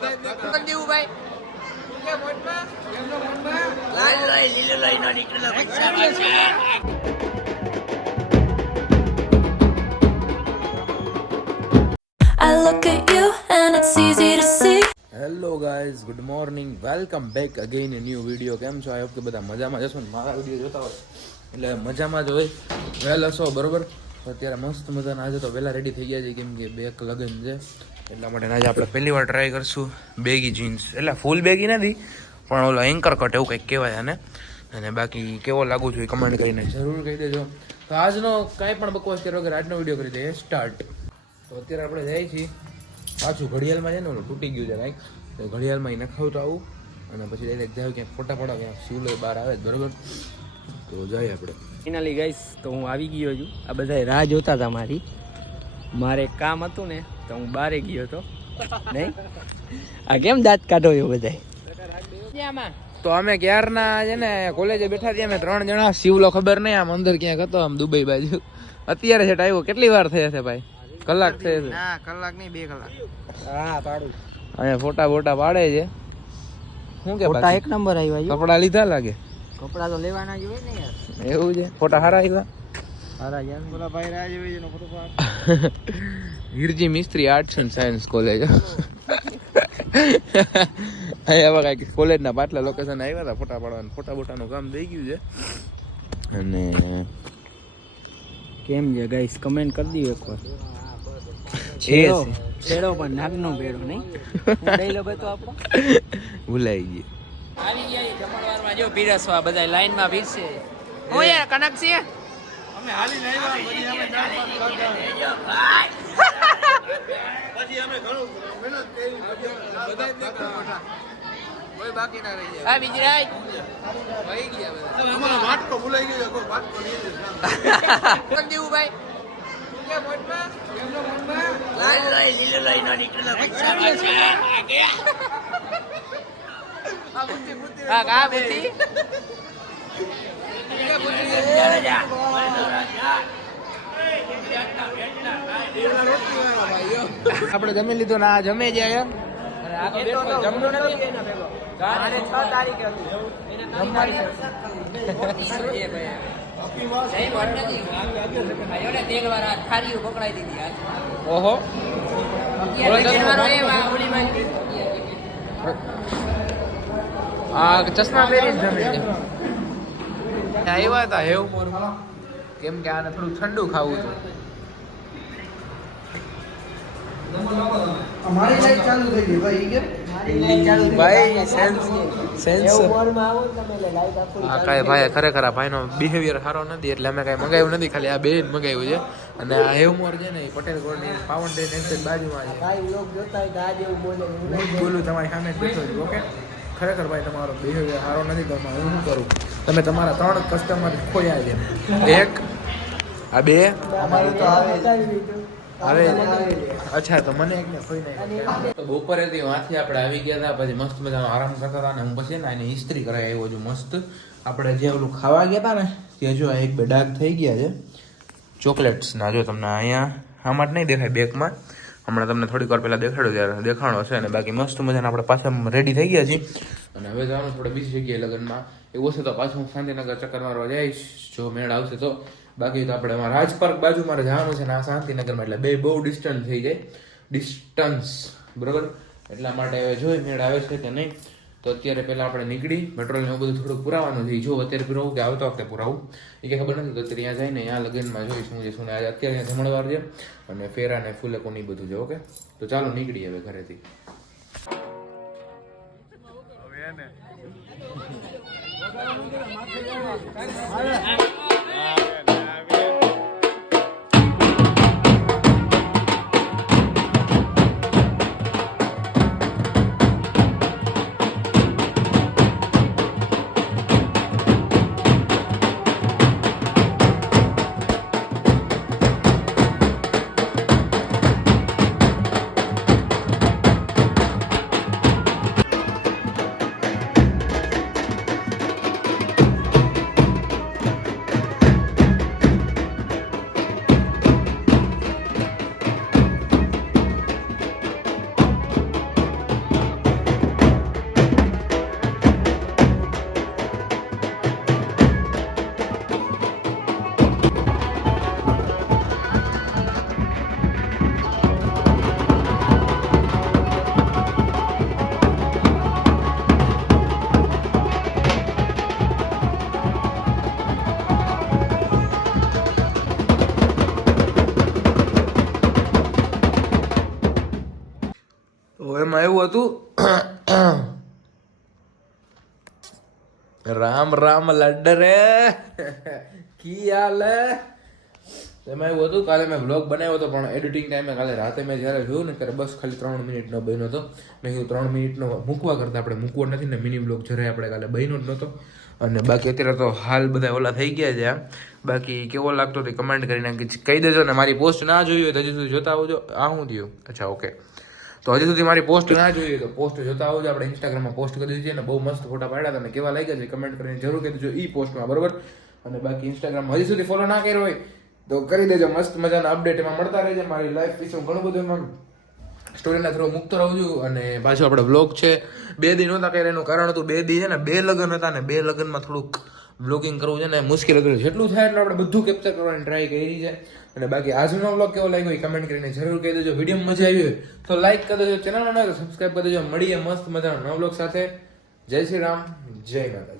દેવું ભાઈ લાલ લઈ લીલો લઈ નો નીકળેલો I look at you and it's easy to see. Hello guys, good morning, welcome back again A new video. કેમ છો? આઈ હોપ કે બધા મજામાં જશો ને. મારા વિડીયો જોતા હોય એટલે મજામાં જ હોય, વહેલા છો બરોબર. અત્યારે મસ્ત મજાના આજે તો વહેલા રેડી થઈ ગયા છે કેમ કે બેક લગન છે એટલા માટે આજે આપણે પહેલી વાર ટ્રાય કરશું બેગી જીન્સ. એટલે ફૂલ બેગી નથી પણ ઓલો એન્કર કટ એવું કંઈક કહેવાય આને. અને બાકી કેવો લાગુ છું એ કમેન્ટ કરીને જરૂર કહી દેજો. તો આજનો કાંઈ પણ બકવાસ કર્યો વગર આજનો વિડીયો કરી દઈએ સ્ટાર્ટ. તો અત્યારે આપણે જઈએ છીએ પાછું ઘડિયાળમાં છે ને ઓલું તૂટી ગયું છે કાંઈક, તો ઘડિયાળમાં એ નખાવતો આવું અને પછી ડાયરેક્ટ જાય ક્યાંક ફોટા પડા ક્યાંક શિવલો બહાર આવે જ બરાબર. તો જઈએ આપણે ફાઇનલી ગાઈસ, તો હું આવી ગયો છું. આ બધા રાહ જોતા હતા મારી. મારે કામ હતું ને તો હું બારે ગયો હતો. નહીં આ કેમ દાંત કાઢો છો બધા? તો અમે ક્યારના છે ને કોલેજે બેઠા છીએ અમે 3 જણા. શિવલો ખબર નહીં આમ અંદર ક્યાંક હતો આમ દુબઈ બાજુ. અત્યારે છે આવ્યો. કેટલી વાર થઈ હશે ભાઈ? કલાક થઈ હશે? ના કલાક નહીં 2 કલાક. હા પાડું. અહીંયા ફોટા બોટા પાડે છે. શું કે ફોટા એક નંબર આવ્યા છે. કપડા લીધા લાગે. કપડા તો લેવાના જ હોય ને યાર. એવું છે? ફોટા સારા આવ્યા? સારા યાર. બોલા ભાઈ રાજ હોય એનો ફોટો પાડ. હિરજી મિસ્ત્રી આર્ટ્સ એન્ડ સાયન્સ કોલેજ. અહીંયા કાંઈક કોલેજના પાટલા લોકેશન આવ્યા હતા ફોટા પાડવાનું. ફોટા બોટાનું કામ થઈ ગયું છે. અને કેમ છે ગાઈસ? કમેન્ટ કરી દીધો એકવાર. છેડો પણ નાગનો ભેડો નહીં. ડાયલોગ હતો આપણો. ભૂલાઈ ગઈ. આવી ગયા જમણવારમાં જો પીરસવા બધા લાઈનમાં પીરસે. હું યાર કનક છે અમે હાલી નહીં પછી અમે 4-5 પછી અમે ઘણું મહેનત કરી બધા કોઈ બાકી ના રહી જાય. આ બીજરાજ વહી ગયા બધા. અમારો વાટકો ભૂલાઈ ગયો. કોઈ વાટકો નહીં દેવું ભાઈ લાલ લઈ લીલો લઈ નો નીકળેલો હા કા બુદ્ધિ આપણે જમી લીધું ને આ જમે જાય. જમનું નથી એના ભેગો. કાલે 6 તારીખે હતું. એને જમવાની ઓહો આ ચશ્મા પહેરી જમે છે. આવ્યા હતા હેવ મોર કેમ કે આને થોડું ઠંડુ ખાવું હતું. અમારી લાઈટ ચાલુ થઈ ગઈ ભાઈ કે ભાઈ સેન્સ આ કાંઈ ભાઈ ખરેખર આ ભાઈનો બિહેવિયર સારો નથી એટલે અમે કાંઈ મંગાવ્યું નથી, ખાલી આ બે જ મંગાવ્યું છે. અને આ હેવમોર છે ને એ પટેલ કોર્ટની ફાઉન્ટેન એક્ઝેક્ટ બાજુમાં છે. હું જ બોલું તમારી સામે જ બેઠો છું. ઓકે ખરેખર ભાઈ તમારો બિહેવિયર સારો નથી કરવાનો. હું શું કરું? તમે તમારા 3 કસ્ટમર ખોયા છે. એક આ બે હવે અચ્છા તો મને એકને ખોઈ નાખ્યો. તો બપોરેથી વાંથી આપણે આવી ગયા હતા. પછી મસ્ત મજાનો આરામ કરતા હતા ને હું પછી ને એને ઇસ્ત્રી કરાવી આવ્યો છું મસ્ત. આપણે જે ઓલું ખાવા ગયા હતા ને ત્યાં જો 1-2 ડાઘ થઈ ગયા છે ચોકલેટ્સના. જો તમને અહીંયા આમાં જ નહીં દેખાય બેગમાં, હમણાં તમને થોડીક વાર પહેલાં દેખાડ્યો ત્યારે દેખાણો છે. અને બાકી મસ્ત મજાના આપણે પાછા રેડી થઈ ગયા છીએ અને હવે જવાનું થોડે બીજી જગ્યાએ લગ્નમાં. એવું હશે તો પાછું હું શાંતિનગર ચક્કર મારવા જઈશ જો મેળ આવશે તો. બાકી તો આપણે રાજપાર્ક બાજુ મારે જવાનું છે ને આ શાંતિનગરમાં, એટલે બે બહુ ડિસ્ટન્સ થઈ જાય ડિસ્ટન્સ બરોબર. એટલા માટે હવે જોઈ મેળ આવે છે કે નહીં. તો અત્યારે પહેલાં આપણે નીકળી પેટ્રોલ ને એવું બધું થોડુંક પુરાવાનું છે. જો અત્યારે પુરાવું કે આવતા વખતે પુરાવું એ કંઈ ખબર નથી. તો ત્યાં જઈને ત્યાં લગ્નમાં જોઈશ હું જે શું ને આજે અત્યારે ત્યાં જમણવાર છે અને ફેરા ને ફૂલકોન એ બધું છે. ઓકે તો ચાલો નીકળીએ હવે ઘરેથી. એમાં એવું હતું રામ રામ લડ્ડરે કી હાલ એમાં એવું હતું કાલે મેં વ્લોગ બનાવ્યો હતો પણ એડિટિંગ ટાઈમે કાલે રાતે મેં જ્યારે જોયું ને ત્યારે બસ ખાલી 3 મિનિટનો બન્યો હતો. મેં કીધું 3 મિનિટનો મૂકવા કરતાં આપણે મૂકવો નથી ને મિની વ્લોગ જરાય આપણે કાલે બન્યો જ નહોતો. અને બાકી અત્યારે તો હાલ બધા ઓલા થઈ ગયા છે. બાકી કેવો લાગતો તે કમેન્ટ કરીને કહી દેજો ને. મારી પોસ્ટ ના જોઈ હોય તો હજી સુધી જોતા આવજો. આ શું થયું? અચ્છા ઓકે. તો હજી સુધી મારી પોસ્ટ ના જોઈએ તો પોસ્ટ જોતા આવજો. આપણે ઇન્સ્ટાગ્રામમાં પોસ્ટ કરી દીધી છે ને બહુ મસ્ત ફોટા પાડ્યા હતા ને કેવા લાગ્યા છે કમેન્ટ કરીને જરૂર કહી દેજો પોસ્ટમાં, બરોબર. અને બાકી ઇન્સ્ટાગ્રામ હજી સુધી ફોલો ના કર્યો હોય તો કરી દેજો. મસ્ત મજાના અપડેટ એમાં મળતા રહેશે. મારી લાઈફ વિશે હું ઘણું બધું એમાં સ્ટોરીના થ્રુ મૂકતો રહું છું. અને પાછું આપણે વ્લોગ છે 2 દી નહોતા કર્યા એનું કારણ હતું 2 દી છે ને 2 લગ્ન હતા ને 2 લગ્નમાં થોડુંક વ્લોગિંગ કરવું છે ને મુશ્કેલ હતું. જેટલું થાય એટલું આપણે બધું કેપ્ચર કરવાની ટ્રાય કરી છે. અને બાકી આજનો વ્લોગ કેવો લાગ્યો એ કમેન્ટ કરીને જરૂર કહી દેજો. વિડીયો મજા આવી હોય તો લાઈક કરી દેજો, ચેનલ ન હોય તો સબસ્ક્રાઈબ કરી દેજો. મળીએ મસ્ત મજાના નવા વ્લોગ સાથે. જય શ્રી રામ, જય માતાજી.